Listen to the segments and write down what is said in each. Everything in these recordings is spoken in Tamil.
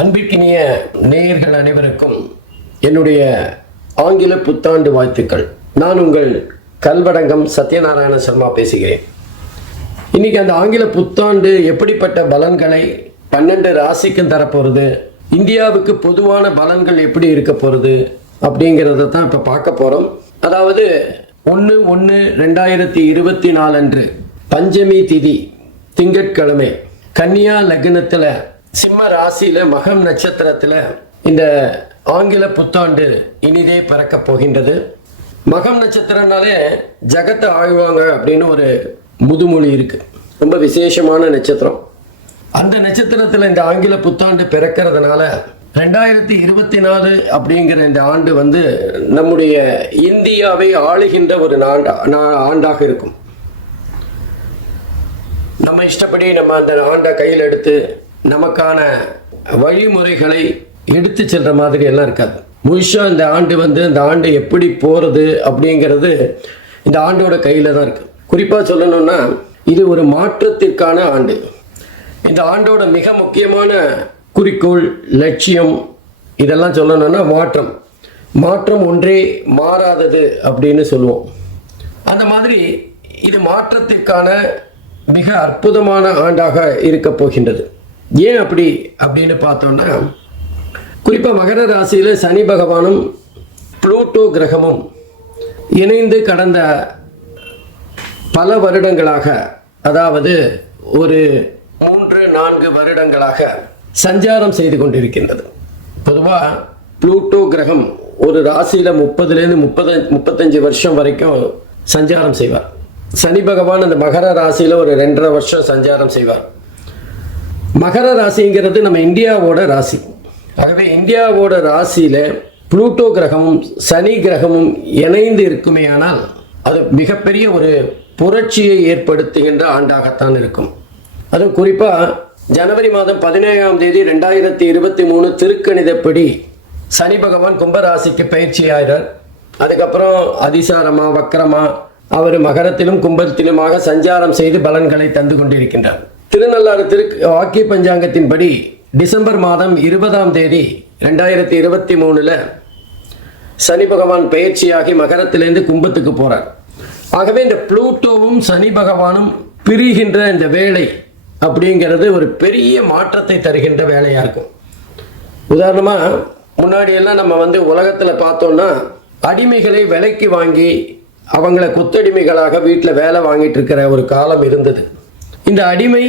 அன்பிற்கினிய நேயர்கள் அனைவருக்கும் என்னுடைய ஆங்கில புத்தாண்டு வாழ்த்துக்கள். நான் உங்கள் கல்வடங்கம் சத்யநாராயண சர்மா பேசுகிறேன். இன்னைக்கு அந்த ஆங்கில புத்தாண்டு எப்படிப்பட்ட பலன்களை 12 ராசிக்கும் தரப்போகிறது, இந்தியாவுக்கு பொதுவான பலன்கள் எப்படி இருக்க போகிறது அப்படிங்கிறத தான் இப்போ பார்க்க போகிறோம். அதாவது 1/1/2024 அன்று பஞ்சமி திதி திங்கட்கிழமை கன்னியா லக்னத்தில் சிம்ம ராசியில் மகம் நட்சத்திரத்தில் இந்த ஆங்கில புத்தாண்டு இனிதே பிறக்க போகின்றது. மகம் நட்சத்திரம்னாலே ஜகத்தை ஆழ்வாங்க அப்படின்னு ஒரு முதுமொழி இருக்கு. ரொம்ப விசேஷமான நட்சத்திரம். அந்த நட்சத்திரத்தில் இந்த ஆங்கில புத்தாண்டு பிறக்கிறதுனால 2024 அப்படிங்கிற இந்த ஆண்டு நம்முடைய இந்தியாவை ஆளுகின்ற ஒரு ஆண்டாக இருக்கும். நம்ம இஷ்டப்படி நம்ம அந்த ஆண்டை கையில் எடுத்து நமக்கான வழிமுறைகளை எடுத்து செல்ற மாதிரி எல்லாம் இருக்காது. முழுஷா இந்த ஆண்டு இந்த ஆண்டு எப்படி போறது அப்படிங்கிறது இந்த ஆண்டோட கையில தான் இருக்கு. குறிப்பா சொல்லணும்னா இது ஒரு மாற்றத்திற்கான ஆண்டு. இந்த ஆண்டோட மிக முக்கியமான குறிக்கோள், லட்சியம் இதெல்லாம் சொல்லணும்னா மாற்றம் ஒன்றே மாறாதது அப்படின்னு சொல்லுவோம். அந்த மாதிரி இது மாற்றத்திற்கான மிக அற்புதமான ஆண்டாக இருக்க போகின்றது. ஏன் அப்படின்னு பார்த்தோம்னா, குறிப்பாக மகர ராசியில் சனி பகவானும் புளூட்டோ கிரகமும் இணைந்து கடந்த பல வருடங்களாக, அதாவது ஒரு 3-4 வருடங்களாக சஞ்சாரம் செய்து கொண்டிருக்கின்றது. பொதுவாக புளூட்டோ கிரகம் ஒரு ராசியில் 30-35 வருஷம் வரைக்கும் சஞ்சாரம் செய்வார். சனி பகவான் அந்த மகர ராசியில் ஒரு 2.5 வருஷம் சஞ்சாரம் செய்வார். மகர ராசிங்கிறது நம்ம இந்தியாவோட ராசி. ஆகவே இந்தியாவோட ராசியில புளூட்டோ கிரகமும் சனி கிரகமும் இணைந்து இருக்குமே ஆனால் அது மிகப்பெரிய ஒரு புரட்சியை ஏற்படுத்துகின்ற ஆண்டாகத்தான் இருக்கும். அதுவும் குறிப்பா ஜனவரி மாதம் 17ஆம் தேதி 2023 திருக்கணிதப்படி சனி பகவான் கும்பராசிக்கு பயிற்சி ஆகிறார். அதுக்கப்புறம் அதிசாரமா வக்கரமா அவர் மகரத்திலும் கும்பத்திலுமாக சஞ்சாரம் செய்து பலன்களை தந்து கொண்டிருக்கின்றார். திருநள்ளாறு வாக்கிய பஞ்சாங்கத்தின்படி டிசம்பர் மாதம் 20ஆம் தேதி 2023 சனி பகவான் பயிற்சியாகி மகரத்திலிருந்து கும்பத்துக்கு போறார். ஆகவே இந்த புளூட்டோவும் சனி பகவானும் பிரிகின்ற இந்த வேலை அப்படிங்கிறது ஒரு பெரிய மாற்றத்தை தருகின்ற வேலையா இருக்கும். உதாரணமா முன்னாடி எல்லாம் நம்ம உலகத்துல பார்த்தோம்னா அடிமைகளை விலைக்கு வாங்கி அவங்கள கொத்தடிமைகளாக வீட்டில் வேலை வாங்கிட்டு இருக்கிற ஒரு காலம் இருந்தது. இந்த அடிமை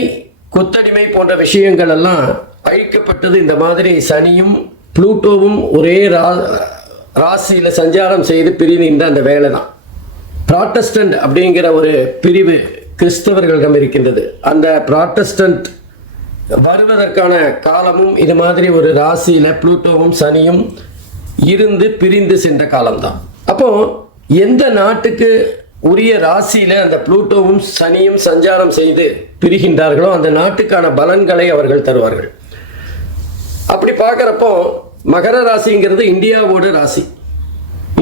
கொத்தடிமை போன்ற விஷயங்கள் எல்லாம் அழிக்கப்பட்டது. இந்த மாதிரி சனியும் புளூட்டோவும் ஒரே ராசியில சஞ்சாரம் செய்து பிரிந்த அந்த வேலை தான். ப்ராட்டஸ்டன்ட் அப்படிங்கிற ஒரு பிரிவு கிறிஸ்தவர்களிடம் இருக்கின்றது. அந்த ப்ராட்டஸ்டன்ட் வருவதற்கான காலமும் இது மாதிரி ஒரு ராசியில புளூட்டோவும் சனியும் இருந்து பிரிந்து சென்ற காலம்தான். அப்போ எந்த நாட்டுக்கு உரிய ராசியில அந்த புளூட்டோவும் சனியும் சஞ்சாரம் செய்து பிரிகின்றார்களோ அந்த நாட்டுக்கான பலன்களை அவர்கள் தருவார்கள். அப்படி பார்க்குறப்போ மகர ராசிங்கிறது இந்தியாவோட ராசி.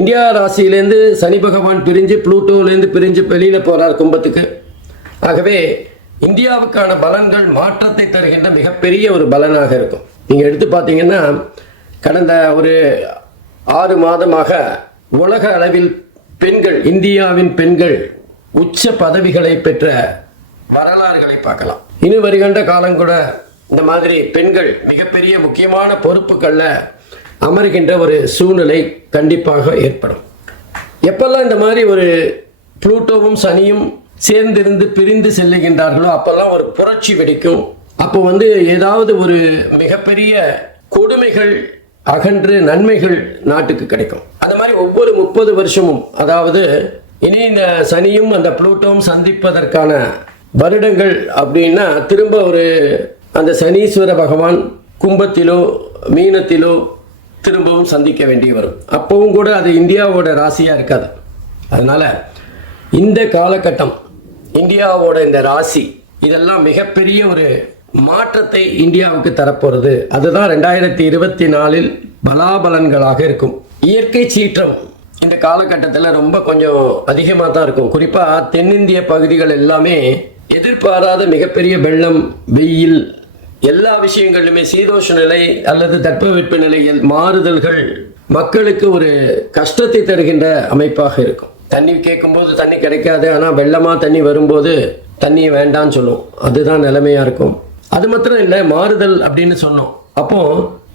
இந்தியா ராசியிலேருந்து சனி பகவான் பிரிஞ்சு புளூட்டோலேருந்து பிரிஞ்சு வெளியில போறார் கும்பத்துக்கு. ஆகவே இந்தியாவுக்கான பலன்கள் மாற்றத்தை தருகின்ற மிகப்பெரிய ஒரு பலனாக இருக்கும். நீங்க எடுத்து பார்த்தீங்கன்னா கடந்த ஒரு 6 மாதமாக உலக அளவில் பெண்கள், இந்தியாவின் பெண்கள் உச்ச பதவிகளை பெற்ற வரலாறுகளை பார்க்கலாம். இனி வருகின்ற காலம் கூட இந்த மாதிரி பெண்கள் மிகப்பெரிய முக்கியமான பொறுப்புகளில் அமர்கின்ற ஒரு சூழ்நிலை கண்டிப்பாக ஏற்படும். எப்பெல்லாம் இந்த மாதிரி ஒரு புளூட்டோவும் சனியும் சேர்ந்திருந்து பிரிந்து செல்லுகின்றார்களோ அப்பெல்லாம் ஒரு புரட்சி வெடிக்கும். அப்போ ஏதாவது ஒரு மிகப்பெரிய கொடுமைகள் அகன்று நன்மைகள் நாட்டுக்கு கிடைக்கும். அந்த மாதிரி ஒவ்வொரு 30 வருஷமும், அதாவது இனி இந்த சனியும் அந்த புளூட்டோவும் சந்திப்பதற்கான வருடங்கள் அப்படின்னா திரும்ப ஒரு அந்த சனீஸ்வர பகவான் கும்பத்திலோ மீனத்திலோ திரும்பவும் சந்திக்க வேண்டி வரும். அப்பவும் கூட அது இந்தியாவோட ராசியா இருக்காது. அதனால இந்த காலகட்டம் இந்தியாவோட இந்த ராசி இதெல்லாம் மிகப்பெரிய ஒரு மாற்றத்தை இந்தியாவுக்கு தரப்போறது. அதுதான் 2024 பலாபலன்களாக இருக்கும். இயற்கை சீற்றம் இந்த காலகட்டத்தில் ரொம்ப கொஞ்சம் அதிகமாக தான் இருக்கும். குறிப்பாக தென்னிந்திய பகுதிகள் எல்லாமே எதிர்பாராத மிகப்பெரிய வெள்ளம், வெயில் எல்லா விஷயங்களிலுமே சீதோஷ நிலை அல்லது தட்பவெட்ப நிலையில் மாறுதல்கள் மக்களுக்கு ஒரு கஷ்டத்தை தருகின்ற அமைப்பாக இருக்கும். தண்ணி கேட்கும்போது தண்ணி கிடைக்காது, ஆனால் வெள்ளமாக தண்ணி வரும்போது தண்ணியை வேண்டான்னு சொல்லும். அதுதான் நிலைமையாக இருக்கும். அது மாத்திரம் இல்லை, மாறுதல் அப்படின்னு சொன்னோம். அப்போ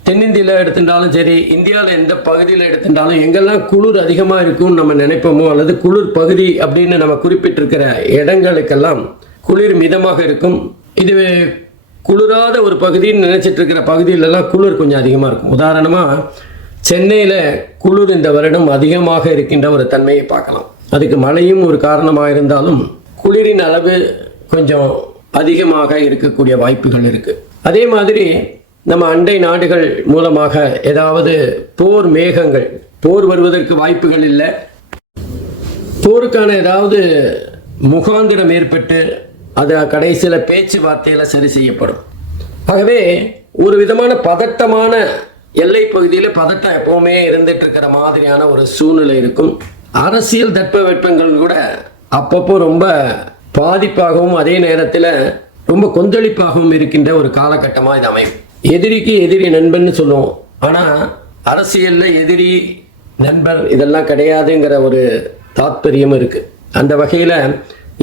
தென்னிந்தியாவில் எடுத்துட்டாலும் சரி, இந்தியாவில் எந்த பகுதியில் எடுத்துட்டாலும் எங்கெல்லாம் குளிர் அதிகமாக இருக்கும்னு நம்ம நினைப்போமோ, அல்லது குளிர் பகுதி அப்படின்னு நம்ம குறிப்பிட்டிருக்கிற இடங்களுக்கெல்லாம் குளிர் மிதமாக இருக்கும். இது குளிராத ஒரு பகுதின்னு நினைச்சிட்டு இருக்கிற பகுதியிலெல்லாம் குளிர் கொஞ்சம் அதிகமாக இருக்கும். உதாரணமாக சென்னையில் குளிர் இந்த வருடம் அதிகமாக இருக்கின்ற ஒரு தன்மையை பார்க்கலாம். அதுக்கு மழையும் ஒரு காரணமாக இருந்தாலும் குளிரின் அளவு கொஞ்சம் அதிகமாக இருக்கக்கூடிய வாய்ப்புகள் இருக்குது. அதே மாதிரி நம்ம அண்டை நாடுகள் மூலமாக ஏதாவது போர் மேகங்கள், போர் வருவதற்கு வாய்ப்புகள் இல்லை, போருக்கான ஏதாவது முகாந்திரம் ஏற்பட்டு அது கடைசியில் பேச்சுவார்த்தையில் சரி செய்யப்படும். ஆகவே ஒரு விதமான பதட்டமான எல்லை பகுதியில் பதட்டம் எப்பவுமே இருந்துட்டு இருக்கிற மாதிரியான ஒரு சூழ்நிலை இருக்கும். அரசியல் தட்பவெப்பங்கள் கூட அப்பப்போ ரொம்ப பாதிப்பாகவும் அதே நேரத்தில் ரொம்ப கொந்தளிப்பாகவும் இருக்கின்ற ஒரு காலகட்டமாக இது அமையும். எதிரிக்கு எதிரி நண்பன் சொல்லுவோம், ஆனால் அரசியலில் எதிரி நண்பர் இதெல்லாம் கிடையாதுங்கிற ஒரு தாத்பரியம் இருக்கு. அந்த வகையில்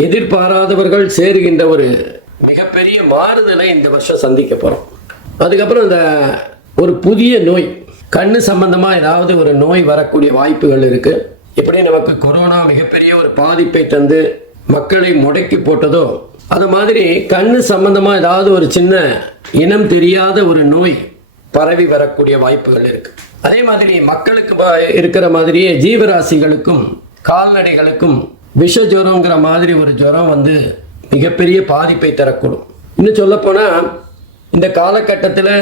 எதிர்பாராதவர்கள் சேருகின்ற ஒரு மிகப்பெரிய மாறுதலை இந்த வருஷம் சந்திக்க போகிறோம். அதுக்கப்புறம் இந்த ஒரு புதிய நோய், கண்ணு சம்பந்தமாக ஏதாவது ஒரு நோய் வரக்கூடிய வாய்ப்புகள் இருக்குது. எப்படி நமக்கு கொரோனா மிகப்பெரிய ஒரு பாதிப்பை தந்து மக்களை முடக்கி போட்டதோ, அது மாதிரி கண்ணு சம்பந்தமாக ஏதாவது ஒரு சின்ன இனம் தெரியாத ஒரு நோய் பரவி வரக்கூடிய வாய்ப்புகள் இருக்கு. அதே மாதிரி மக்களுக்கு இருக்கிற மாதிரியே ஜீவராசிகளுக்கும் கால்நடைகளுக்கும் விஷ ஜுரங்கிற மாதிரி ஒரு ஜுரம் வந்து மிகப்பெரிய பாதிப்பை தரக்கூடும். இன்னும் சொல்லப்போனால் இந்த காலகட்டத்தில்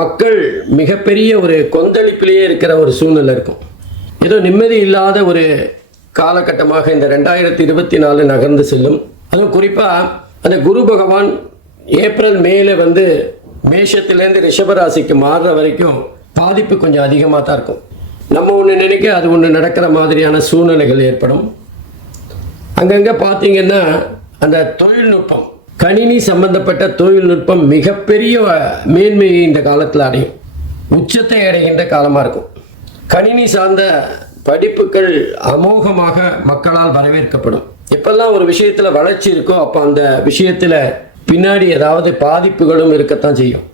மக்கள் மிகப்பெரிய ஒரு கொந்தளிப்பிலேயே இருக்கிற ஒரு சூழ்நிலை இருக்கும். ஏதோ நிம்மதி இல்லாத ஒரு காலகட்டமாக இந்த 2024 நகர்ந்து செல்லும். அதுவும் குறிப்பாக அந்த குரு பகவான் ஏப்ரல் மேல வந்து மேஷத்திலேருந்து ரிஷபராசிக்கு மாறுற வரைக்கும் பாதிப்பு கொஞ்சம் அதிகமாக தான் இருக்கும். நம்ம ஒன்று நினைக்க அது ஒன்று நடக்கிற மாதிரியான சூழ்நிலைகள் ஏற்படும். அங்கங்கே பார்த்தீங்கன்னா அந்த தொழில்நுட்பம், கணினி சம்பந்தப்பட்ட தொழில்நுட்பம் மிகப்பெரிய மேன்மையை இந்த காலத்தில் அடையும், உச்சத்தை அடைகின்ற காலமாக இருக்கும். கணினி சார்ந்த படிப்புகள் அமோகமாக மக்களால் வரவேற்கப்படும். எப்பெல்லாம் ஒரு விஷயத்தில் வளர்ச்சி இருக்கோ அப்போ அந்த விஷயத்தில் பின்னாடி ஏதாவது பாதிப்புகளும் இருக்கத்தான் செய்யும்.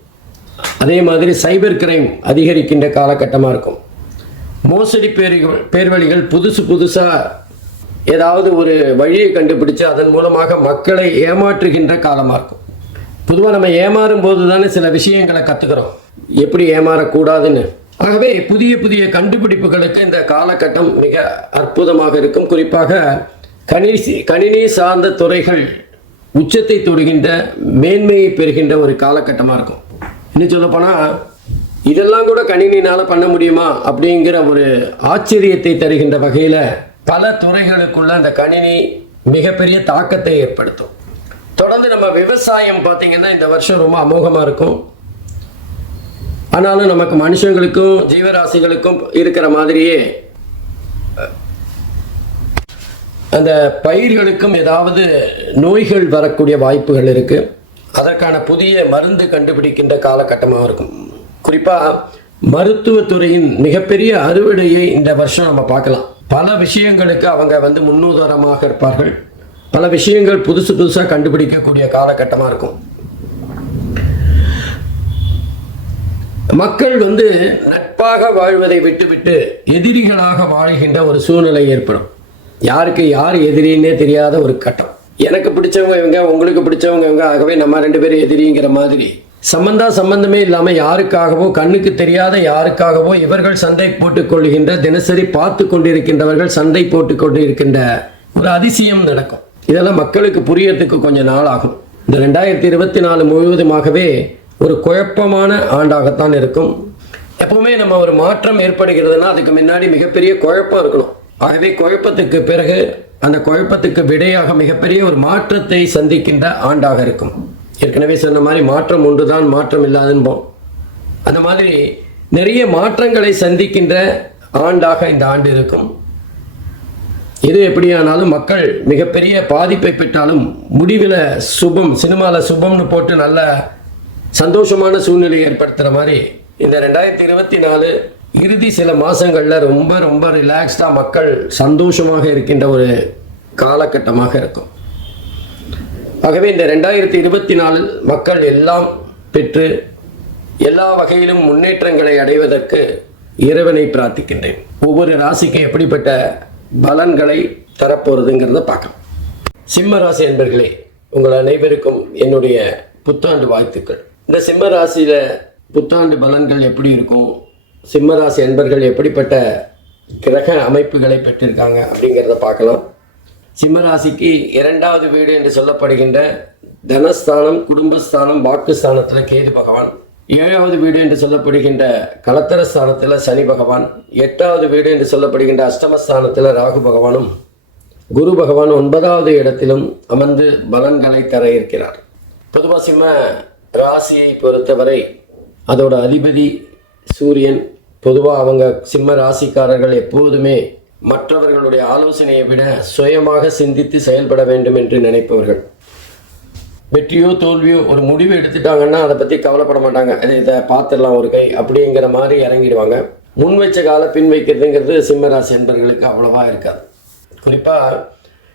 அதே மாதிரி சைபர் கிரைம் அதிகரிக்கின்ற காலகட்டமாக இருக்கும். மோசடி பேர்வழிகள் புதுசாக ஏதாவது ஒரு வழியை கண்டுபிடிச்சு அதன் மூலமாக மக்களை ஏமாற்றுகின்ற காலமாக இருக்கும். பொதுவாக நம்ம ஏமாறும் போது தானே சில விஷயங்களை கற்றுக்கிறோம், எப்படி ஏமாறக்கூடாதுன்னு. ஆகவே புதிய புதிய கண்டுபிடிப்புகளுக்கு இந்த காலகட்டம் மிக அற்புதமாக இருக்கும். குறிப்பாக கணினி சார்ந்த துறைகள் உச்சத்தை தொடுகின்ற மேன்மையை பெறுகின்ற ஒரு காலகட்டமாக இருக்கும். இன்னும் சொல்லப்போனால் இதெல்லாம் கூட கணினினால் பண்ண முடியுமா அப்படிங்கிற ஒரு ஆச்சரியத்தை தருகின்ற வகையில் பல துறைகளுக்குள்ள அந்த கணினி மிகப்பெரிய தாக்கத்தை ஏற்படுத்தும். தொடர்ந்து நம்ம விவசாயம் பார்த்தீங்கன்னா இந்த வருஷம் ரொம்ப அமோகமாக இருக்கும். ஆனாலும் நமக்கு மனுஷங்களுக்கும் ஜீவராசிகளுக்கும் இருக்கிற மாதிரியே அந்த பயிர்களுக்கும் ஏதாவது நோய்கள் வரக்கூடிய வாய்ப்புகள் இருக்கு. அதற்கான புதிய மருந்து கண்டுபிடிக்கின்ற காலகட்டமாக இருக்கும். குறிப்பாக மருத்துவத்துறையின் மிகப்பெரிய அறுவடையை இந்த வருஷம் நம்ம பார்க்கலாம். பல விஷயங்களுக்கு அவங்க வந்து முன்னுதாரணமாக இருப்பார்கள். பல விஷயங்கள் புதுசாக கண்டுபிடிக்கக்கூடிய காலகட்டமாக இருக்கும். மக்கள் வந்து நட்பாக வாழ்வதை விட்டுவிட்டு எதிரிகளாக வாழ்கின்ற ஒரு சூழ்நிலை ஏற்படும். யாருக்கு யார் எதிரின்னே தெரியாத ஒரு கட்டம். எனக்கு பிடிச்சவங்க இவங்க, உங்களுக்கு பிடிச்சவங்க இவங்க, ஆகவே நம்ம 2 பேரும் எதிரிங்கிற மாதிரி சம்பந்தமே இல்லாமல் யாருக்காகவோ கண்ணுக்கு தெரியாத யாருக்காகவோ இவர்கள் சண்டை போட்டுக் கொள்கின்ற, தினசரி பார்த்து கொண்டிருக்கின்றவர்கள் சண்டை போட்டுக் கொண்டிருக்கின்ற ஒரு அதிசயம் நடக்கும். இதெல்லாம் மக்களுக்கு புரியறதுக்கு கொஞ்சம் நாள் ஆகும். இந்த 2024 முழுவதுமாகவே ஒரு குழப்பமான ஆண்டாகத்தான் இருக்கும். எப்பவுமே நம்ம ஒரு மாற்றம் ஏற்படுகிறதுனா அதுக்கு முன்னாடி மிகப்பெரிய குழப்பம் இருக்கணும். ஆகவே குழப்பத்துக்கு பிறகு அந்த குழப்பத்துக்கு விடையாக மிகப்பெரிய ஒரு மாற்றத்தை சந்திக்கின்ற ஆண்டாக இருக்கும். ஏற்கனவே சொன்ன மாதிரி மாற்றம் ஒன்றுதான், மாற்றம் இல்லாதுன்போம். அந்த மாதிரி நிறைய மாற்றங்களை சந்திக்கின்ற ஆண்டாக இந்த ஆண்டு இருக்கும். எது எப்படியானாலும் மக்கள் மிகப்பெரிய பாதிப்பை பெற்றாலும் முடிவில் சுபம், சினிமாவில் சுபம்னு போட்டு நல்ல சந்தோஷமான சூழ்நிலையை ஏற்படுத்துகிற மாதிரி இந்த 2024 இறுதி சில மாதங்களில் ரொம்ப ரொம்ப ரிலாக்ஸ்டாக மக்கள் சந்தோஷமாக இருக்கின்ற ஒரு காலகட்டமாக இருக்கும். ஆகவே இந்த 2024 மக்கள் எல்லாம் பெற்று எல்லா வகையிலும் முன்னேற்றங்களை அடைவதற்கு இறைவனை பிரார்த்திக்கின்றேன். ஒவ்வொரு ராசிக்கும் எப்படிப்பட்ட பலன்களை தரப்போறதுங்கிறத பார்க்கலாம். சிம்ம ராசி என்பர்களே, உங்கள் அனைவருக்கும் என்னுடைய புத்தாண்டு வாழ்த்துக்கள். இந்த சிம்ம ராசியில் புத்தாண்டு பலன்கள் எப்படி இருக்கும், சிம்ம ராசி என்பர்கள் எப்படிப்பட்ட கிரக அமைப்புகளை பெற்றிருக்காங்க அப்படிங்கிறத பார்க்கலாம். சிம்ம ராசிக்கு 2வது வீடு என்று சொல்லப்படுகின்ற தனஸ்தானம், குடும்பஸ்தானம், வாக்குஸ்தானத்தில் கேது பகவான், 7வது வீடு என்று சொல்லப்படுகின்ற கலத்தரஸ்தானத்தில் சனி பகவான், 8வது வீடு என்று சொல்லப்படுகின்ற அஷ்டமஸ்தானத்தில் ராகு பகவானும், குரு பகவான் 9வது இடத்திலும் அமர்ந்து பலன்களை தர இருக்கிறார். பொதுவாக சிம்ம ராசியை பொறுத்தவரை அதோட அதிபதி சூரியன். பொதுவாக அவங்க சிம்ம ராசிக்காரர்கள் எப்போதுமே மற்றவர்களுடைய ஆலோசனையை விட சுயமாக சிந்தித்து செயல்பட வேண்டும் என்று நினைப்பவர்கள். வெற்றியோ தோல்வியோ ஒரு முடிவு எடுத்துட்டாங்கன்னா அதை பற்றி கவலைப்பட மாட்டாங்க. இதை பார்த்துடலாம் ஒரு கை அப்படிங்கிற மாதிரி இறங்கிடுவாங்க. முன் வச்ச கால பின் வைக்கிறதுங்கிறது சிம்மராசி என்பர்களுக்கு அவ்வளவா இருக்காது. குறிப்பாக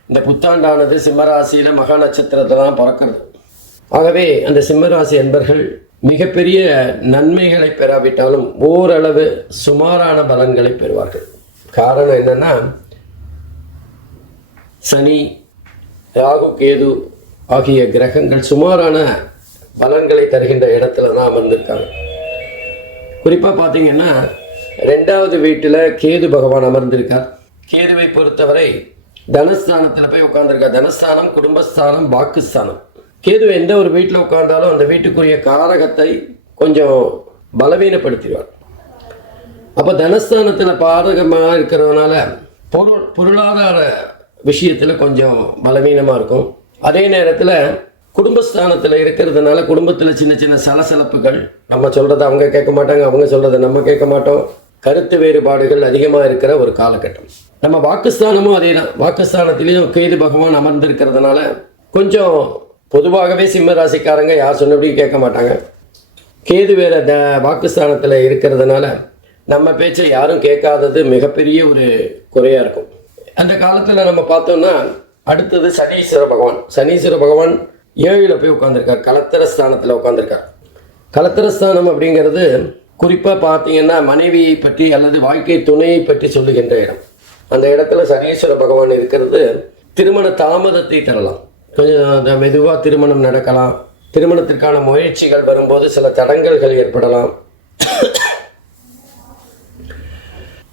இந்த புத்தாண்டானது சிம்மராசியில் மகா நட்சத்திரத்தை தான் பிறக்கிறது. ஆகவே அந்த சிம்மராசி என்பர்கள் மிகப்பெரிய நன்மைகளை பெறாவிட்டாலும் ஓரளவு சுமாரான பலன்களை பெறுவார்கள். காரணம் என்னன்னா, சனி, ராகு, கேது ஆகிய கிரகங்கள் சுமாரான பலன்களை தருகின்ற இடத்துல தான் அமர்ந்திருக்காங்க. குறிப்பாக பார்த்தீங்கன்னா 2வது வீட்டில் கேது பகவான் அமர்ந்திருக்கார். கேதுவை பொறுத்தவரை தனஸ்தானத்தில் போய் உட்கார்ந்துருக்கார். தனஸ்தானம், குடும்பஸ்தானம், வாக்குஸ்தானம். கேது எந்த ஒரு வீட்டில் உட்கார்ந்தாலும் அந்த வீட்டுக்குரிய காரகத்தை கொஞ்சம் பலவீனப்படுத்திடுவார். அப்போ தனஸ்தானத்தில் பாதகமாக இருக்கிறதுனால பொருளாதார விஷயத்தில் கொஞ்சம் பலவீனமாக இருக்கும். அதே நேரத்தில் குடும்பஸ்தானத்தில் இருக்கிறதுனால குடும்பத்தில் சின்ன சின்ன சலசலப்புகள், நம்ம சொல்கிறத அவங்க கேட்க மாட்டாங்க, அவங்க சொல்கிறத நம்ம கேட்க மாட்டோம், கருத்து வேறுபாடுகள் அதிகமாக இருக்கிற ஒரு காலகட்டம். நம்ம வாக்குஸ்தானமும் அதே தான். வாக்குஸ்தானத்திலையும் கேது பகவான் அமர்ந்திருக்கிறதுனால கொஞ்சம் பொதுவாகவே சிம்ம ராசிக்காரங்க யார் சொன்னபடியும் கேட்க மாட்டாங்க. கேது வேற வாக்குஸ்தானத்தில் இருக்கிறதுனால நம்ம பேச்சை யாரும் கேட்காதது மிகப்பெரிய ஒரு குறையாக இருக்கும். அந்த காலத்தில் நம்ம பார்த்தோம்னா அடுத்தது சனீஸ்வர பகவான். சனீஸ்வர பகவான் 7ல் போய் உட்காந்துருக்கார். கலத்தரஸ்தானத்தில் உட்காந்துருக்கார். கலத்தரஸ்தானம் அப்படிங்கிறது குறிப்பாக பார்த்தீங்கன்னா மனைவியை பற்றி அல்லது வாழ்க்கை துணையை பற்றி சொல்லுகின்ற இடம். அந்த இடத்துல சனீஸ்வர பகவான் இருக்கிறது திருமண தாமதத்தை தரலாம். கொஞ்சம் மெதுவாக திருமணம் நடக்கலாம். திருமணத்திற்கான முயற்சிகள் வரும்போது சில தடங்கல்கள் ஏற்படலாம்.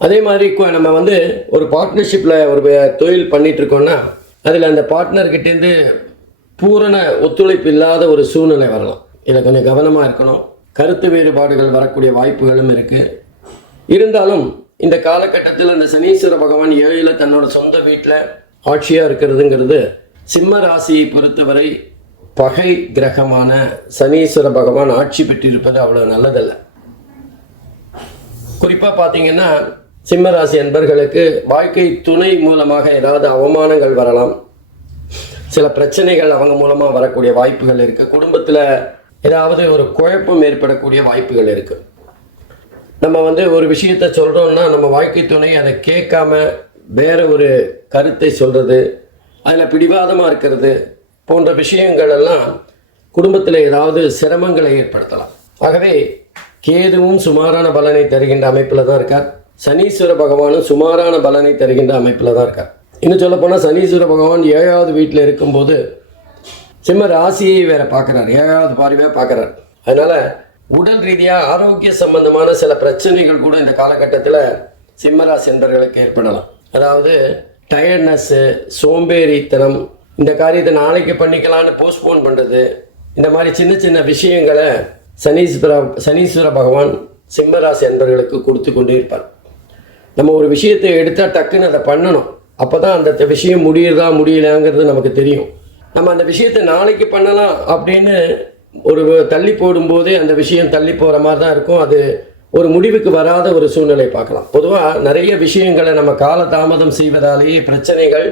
அதே மாதிரி நம்ம ஒரு பார்ட்னர்ஷிப்பில் ஒரு தொழில் பண்ணிட்டு இருக்கோம்னா அதில் அந்த பார்ட்னர்கிட்டேருந்து பூரண ஒத்துழைப்பு இல்லாத ஒரு சூழ்நிலை வரலாம். இதில் கொஞ்சம் கவனமாக இருக்கணும். கருத்து வேறுபாடுகள் வரக்கூடிய வாய்ப்புகளும் இருக்குது. இருந்தாலும் இந்த காலகட்டத்தில் அந்த சனீஸ்வர பகவான் 7ல் தன்னோட சொந்த வீட்டில் ஆட்சியாக இருக்கிறதுங்கிறது சிம்ம ராசியை பொறுத்தவரை பகை கிரகமான சனீஸ்வர பகவான் ஆட்சி பெற்றிருப்பது அவ்வளோ நல்லதல்ல. குறிப்பாக பார்த்தீங்கன்னா சிம்ம ராசி அன்பர்களுக்கு வாழ்க்கை துணை மூலமாக ஏதாவது அவமானங்கள் வரலாம். சில பிரச்சனைகள் அவங்க மூலமாக வரக்கூடிய வாய்ப்புகள் இருக்குது. குடும்பத்தில் ஏதாவது ஒரு குழப்பம் ஏற்படக்கூடிய வாய்ப்புகள் இருக்குது. நம்ம ஒரு விஷயத்தை சொல்கிறோம்னா நம்ம வாழ்க்கை துணை அதை கேட்காம வேற ஒரு கருத்தை சொல்கிறது, அதில் பிடிவாதமாக இருக்கிறது போன்ற விஷயங்கள் எல்லாம் குடும்பத்தில் ஏதாவது சிரமங்களை ஏற்படுத்தலாம். ஆகவே கேதுவும் சுமாரான பலனை தருகின்ற அமைப்பில் தான் இருக்கார். சனீஸ்வர பகவானும் சுமாரான பலனை தருகின்ற அமைப்பில் தான் இருக்கார். இன்னும் சொல்லப்போனால் சனீஸ்வர பகவான் 7வது வீட்டில் இருக்கும்போது சிம்ம ராசியை வேற பார்க்குறார். 7வது பார்வையாக பார்க்குறார். அதனால் உடல் ரீதியாக ஆரோக்கிய சம்பந்தமான சில பிரச்சனைகள் கூட இந்த காலகட்டத்தில் சிம்மராசி என்பவர்களுக்கு ஏற்படலாம். அதாவது டயர்ட்னஸ்ஸு, சோம்பேறித்தனம், இந்த காரியத்தை நாளைக்கு பண்ணிக்கலான்னு போஸ்ட்போன் பண்ணுறது, இந்த மாதிரி சின்ன சின்ன விஷயங்களை சனீஸ்வர பகவான் சிம்மராசி என்பவர்களுக்கு கொடுத்து கொண்டே இருப்பார். நம்ம ஒரு விஷயத்தை எடுத்தால் டக்குன்னு அதை பண்ணணும். அப்போ தான் அந்த விஷயம் முடியுதா முடியலாங்கிறது நமக்கு தெரியும். நம்ம அந்த விஷயத்தை நாளைக்கு பண்ணலாம் அப்படின்னு ஒரு தள்ளி போடும்போதே அந்த விஷயம் தள்ளி போகிற மாதிரி தான் இருக்கும். அது ஒரு முடிவுக்கு வராத ஒரு சூழ்நிலை பார்க்கலாம். பொதுவாக நிறைய விஷயங்களை நம்ம காலதாமதம் செய்வதாலேயே பிரச்சனைகள்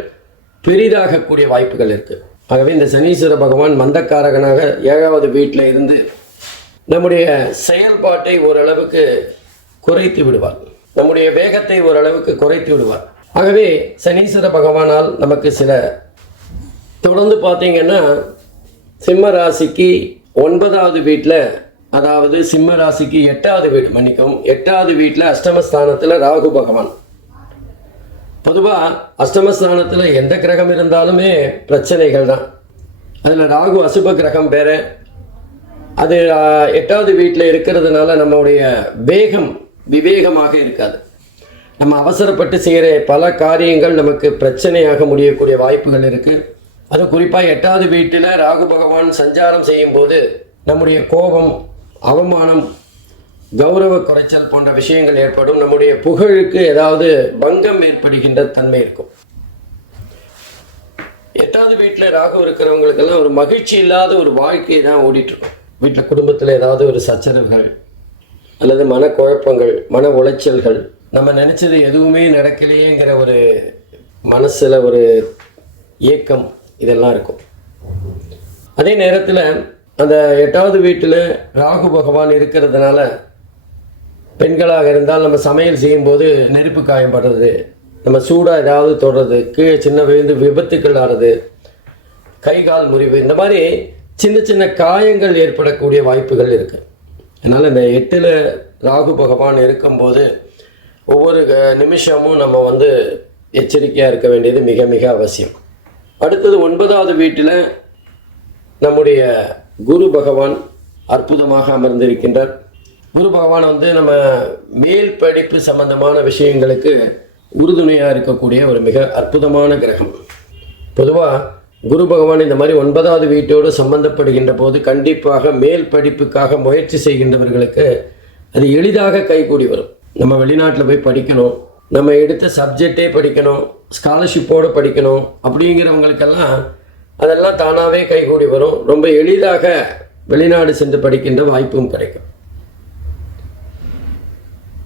பெரிதாகக்கூடிய வாய்ப்புகள் இருக்குது. ஆகவே இந்த சனீஸ்வர பகவான் மந்தக்காரகனாக 7வது வீட்டில் இருந்து நம்முடைய செயல்பாட்டை ஓரளவுக்கு குறைத்து விடுவார், நம்முடைய வேகத்தை ஓரளவுக்கு குறைத்து விடுவார். ஆகவே சனீஸ்வர பகவானால் நமக்கு சில தொடர்ந்து பார்த்தீங்கன்னா சிம்ம ராசிக்கு 9வது வீட்டில், அதாவது சிம்ம ராசிக்கு 8வது வீடு, மன்னிக்கவும் 8வது வீட்டில் அஷ்டமஸ்தானத்தில் ராகு பகவான். பொதுவாக அஷ்டமஸ்தானத்தில் எந்த கிரகம் இருந்தாலுமே பிரச்சனைகள் தான். அதில் ராகு அசுப கிரகம் வேறு, அது 8வது வீட்டில் இருக்கிறதுனால நம்முடைய வேகம் விவேகமாக இருக்காது. நம்ம அவசரப்பட்டு செய்கிற பல காரியங்கள் நமக்கு பிரச்சனையாக முடியக்கூடிய வாய்ப்புகள் இருக்குது. அது குறிப்பாக 8வது வீட்டில் ராகு பகவான் சஞ்சாரம் செய்யும் போது நம்முடைய கோபம், அவமானம், கௌரவ குறைச்சல் போன்ற விஷயங்கள் ஏற்படும். நம்முடைய புகழுக்கு ஏதாவது பங்கம் ஏற்படுகின்ற தன்மை இருக்கும். 8வது வீட்டில் ராகு இருக்கிறவங்களுக்கெல்லாம் ஒரு மகிழ்ச்சி இல்லாத ஒரு வாழ்க்கையை தான் ஓடிட்டுருக்கும். வீட்டில் குடும்பத்தில் ஏதாவது ஒரு சச்சரவுகள் அல்லது மனக்குழப்பங்கள், மன உளைச்சல்கள், நம்ம நினச்சது எதுவுமே நடக்கலையேங்கிற ஒரு மனசில் ஒரு ஏக்கம், இதெல்லாம் இருக்கும். அதே நேரத்தில் அந்த 8வது வீட்டில் ராகு பகவான் இருக்கிறதுனால பெண்களாக இருந்தால் நம்ம சமையல் செய்யும்போது நெருப்பு காயப்படுறது, நம்ம சூடாக ஏதாவது தொடுறது, கீழே சின்ன விழுந்து விபத்துக்கள் ஆகிறது, கை கால் முறிவு, இந்த மாதிரி சின்ன சின்ன காயங்கள் ஏற்படக்கூடிய வாய்ப்புகள் இருக்குது. அதனால் இந்த 8ல் ராகு பகவான் இருக்கும்போது ஒவ்வொரு நிமிஷமும் நம்ம எச்சரிக்கையாக இருக்க வேண்டியது மிக மிக அவசியம். அடுத்தது 9வது வீட்டில் நம்முடைய குரு பகவான் அற்புதமாக அமர்ந்திருக்கின்றார். குரு பகவான் நம்ம மேல் படிப்பு சம்பந்தமான விஷயங்களுக்கு உறுதுணையாக இருக்கக்கூடிய ஒரு மிக அற்புதமான கிரகம். பொதுவாக குரு பகவான் இந்த மாதிரி 9வது வீட்டோடு சம்பந்தப்படுகின்ற போது கண்டிப்பாக மேல் படிப்புக்காக முயற்சி செய்கின்றவர்களுக்கு அது எளிதாக கைகூடி வரும். நம்ம வெளிநாட்டில் போய் படிக்கணும், நம்ம எடுத்த சப்ஜெக்டே படிக்கணும், ஸ்காலர்ஷிப்போடு படிக்கணும் அப்படிங்கிறவங்களுக்கெல்லாம் அதெல்லாம் தானாகவே கைகூடி வரும். ரொம்ப எளிதாக வெளிநாடு சென்று படிக்கின்ற வாய்ப்பும் கிடைக்கும்.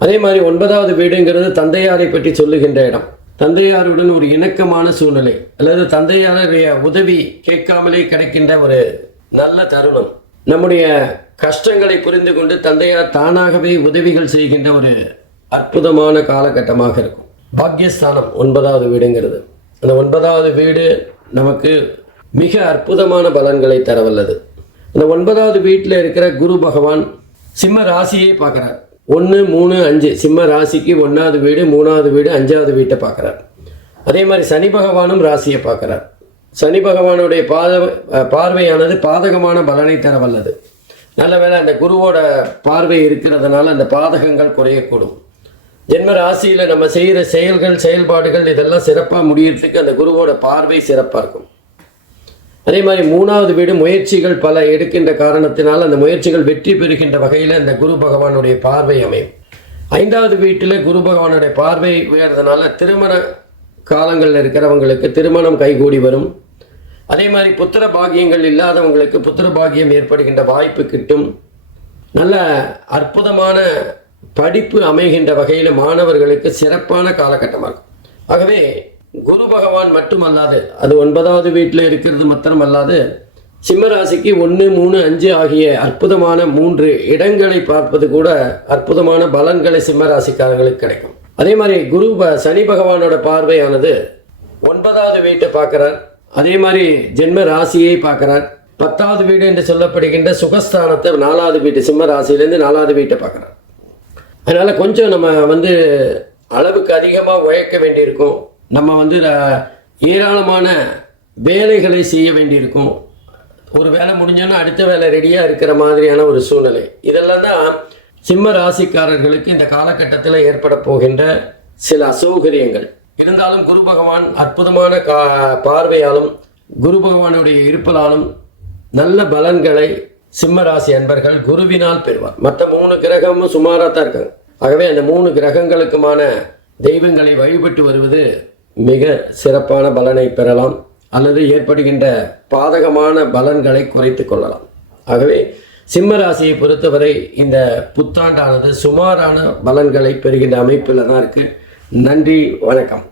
அதே மாதிரி 9வது வீடுங்கிறது தந்தையாரை பற்றி சொல்லுகின்ற இடம். தந்தையாருடன் ஒரு இணக்கமான சூழ்நிலை அல்லது தந்தையாருடைய உதவி கேட்காமலே கிடைக்கின்ற ஒரு நல்ல தருணம். நம்முடைய கஷ்டங்களை புரிந்து கொண்டு தந்தையார் தானாகவே உதவிகள் செய்கின்ற ஒரு அற்புதமான காலகட்டமாக இருக்கும். பாக்யஸ்தானம் 9வது வீடுங்கிறது. அந்த 9வது வீடு நமக்கு மிக அற்புதமான பலன்களை தரவல்லது. அந்த 9வது வீட்டில் இருக்கிற குரு பகவான் சிம்ம ராசியை பார்க்குறார். 1, 3, 5 சிம்ம ராசிக்கு 1வது வீடு, 3வது வீடு, 5வது வீட்டை பார்க்குறார். அதே மாதிரி சனி பகவானும் ராசியை பார்க்குறார். சனி பகவானுடைய பார்வையானது பாதகமான பலனை தர வல்லது. நல்ல வேளை அந்த குருவோட பார்வை இருக்கிறதுனால அந்த பாதகங்கள் குறையக்கூடும். ஜென்ம ராசியில் நம்ம செய்கிற செயல்கள், செயல்பாடுகள் இதெல்லாம் சிறப்பாக முடியறதுக்கு அந்த குருவோட பார்வை சிறப்பாக இருக்கும். அதே மாதிரி 3வது வீடு முயற்சிகள் பல எடுக்கின்ற காரணத்தினால் அந்த முயற்சிகள் வெற்றி பெறுகின்ற வகையில் அந்த குரு பகவானுடைய பார்வை அமையும். 5வது வீட்டில் குரு பகவானுடைய பார்வை உயர்றதுனால திருமண காலங்களில் இருக்கிறவங்களுக்கு திருமணம் கைகூடி வரும். அதே மாதிரி புத்திர பாகியங்கள் இல்லாதவங்களுக்கு புத்திர பாகியம் ஏற்படுகின்ற வாய்ப்பு கிட்டும். நல்ல அற்புதமான படிப்பு அமைகின்ற வகையில் மாணவர்களுக்கு சிறப்பான காலகட்டமாக இருக்கும். ஆகவே குரு பகவான் மட்டுமல்லாது, அது 9வது வீட்டில் இருக்கிறது மாத்திரமல்லாது, சிம்மராசிக்கு 1, 3, 5 ஆகிய அற்புதமான 3 இடங்களை பார்ப்பது கூட அற்புதமான பலன்களை சிம்மராசிக்காரங்களுக்கு கிடைக்கும். அதே மாதிரி சனி பகவானோட பார்வையானது 9வது வீட்டை பார்க்குறார். அதே மாதிரி ஜென்ம ராசியை பார்க்குறார். 10வது வீடு என்று சொல்லப்படுகின்ற சுகஸ்தானத்தை 4வது வீட்டு சிம்ம ராசியிலேருந்து 4வது வீட்டை பார்க்குறார். அதனால் கொஞ்சம் நம்ம அளவுக்கு அதிகமாக உழைக்க வேண்டியிருக்கும். நம்ம ஏராளமான வேலைகளை செய்ய வேண்டியிருக்கும். ஒரு வேலை முடிஞ்சோன்னா அடுத்த வேலை ரெடியாக இருக்கிற மாதிரியான ஒரு சூழ்நிலை. இதெல்லாம் தான் சிம்ம ராசிக்காரர்களுக்கு இந்த காலகட்டத்தில் ஏற்பட போகின்ற சில அசௌகரியங்கள். இருந்தாலும் குரு பகவான் அற்புதமான பார்வையாலும் குரு பகவானுடைய இருப்பலாலும் நல்ல பலன்களை சிம்ம ராசி அன்பர்கள் குருவினால் பெறுவார். மற்ற 3 கிரகமும் சுமாராக தான் இருக்காங்க. ஆகவே அந்த 3 கிரகங்களுக்குமான தெய்வங்களை வழிபட்டு வருவது மிக சிறப்பான பலனை பெறலாம் அல்லது ஏற்படுகின்ற பாதகமான பலன்களை குறைத்து கொள்ளலாம். ஆகவே சிம்ம ராசியை பொறுத்தவரை இந்த புத்தாண்டானது சுமாரான பலன்களை பெறுகின்ற அமைப்பில் தான் இருக்குது. நன்றி, வணக்கம்.